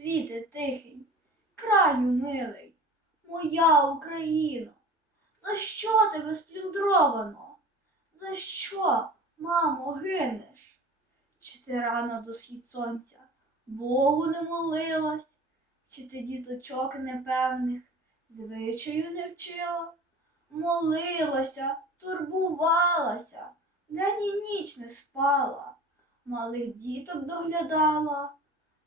світе тихий, краю милий, моя Україно, за що тебе сплюндровано? За що, мамо, гинеш? Чи ти рано до схід сонця Богу не молилась, чи ти діточок непевних звичаю не вчила? Молилася, турбувалася, день і ніч не спала, малих діток доглядала,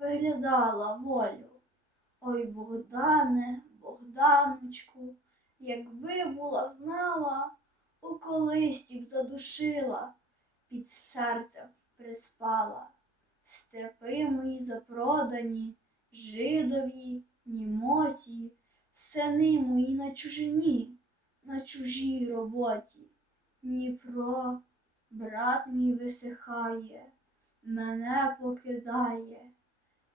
виглядала волю. Ой, Богдане, Богданочку, якби була знала, у колисті б задушила, під серцем приспала. Степи мої запродані, жидові, німоті, сини мої на чужині, на чужій роботі. Дніпро, брат мій висихає, мене покидає,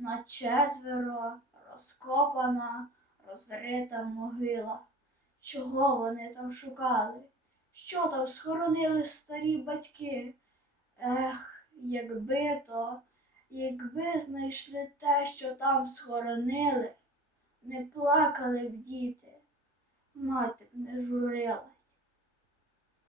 На четверо розкопана, розрита могила. Чого вони там шукали? Що там схоронили старі батьки? Ех, якби то, якби знайшли те, що там схоронили, не плакали б діти, мати б не журилась.